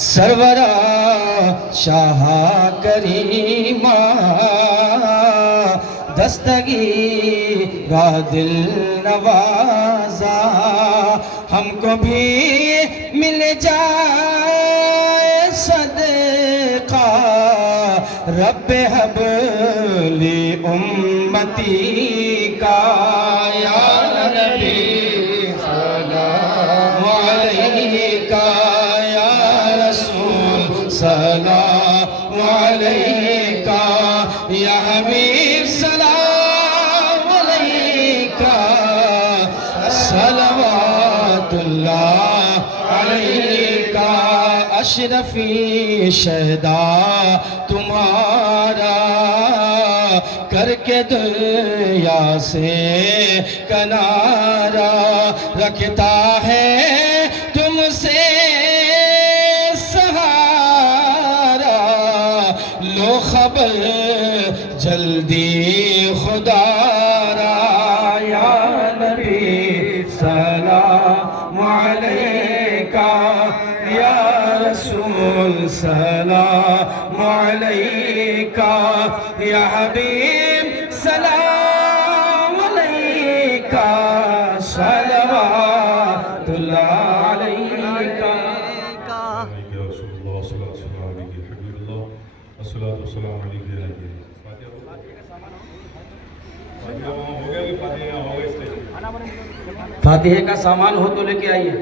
سرورا شاہ کریمہ دستگیرہ دل نوازا ہم کو بھی مل جائے صدقہ رب حب لی امتی کا یا نبی سلام علیکہ یا رسول سلام علیکہ یا حبیب سلام علیکہ صلوات اللہ علیکہ اشرفی شہداء تمہارا کر کے دنیا سے کنارہ رکھتا ہے تم سے سہارا لو خبر جلدی خدا را یا نبی سلام علیکہ یا رسول سلام علیکہ یا حبیب سلام علیکہ صلوات اللہ علیکہ یا رسول اللہ صلی اللہ علیہ وسلم حبیب اللہ الصلاۃ والسلام علیکہ یا نبی فاتحہ کا سامان ہو تو لے کے آئیے.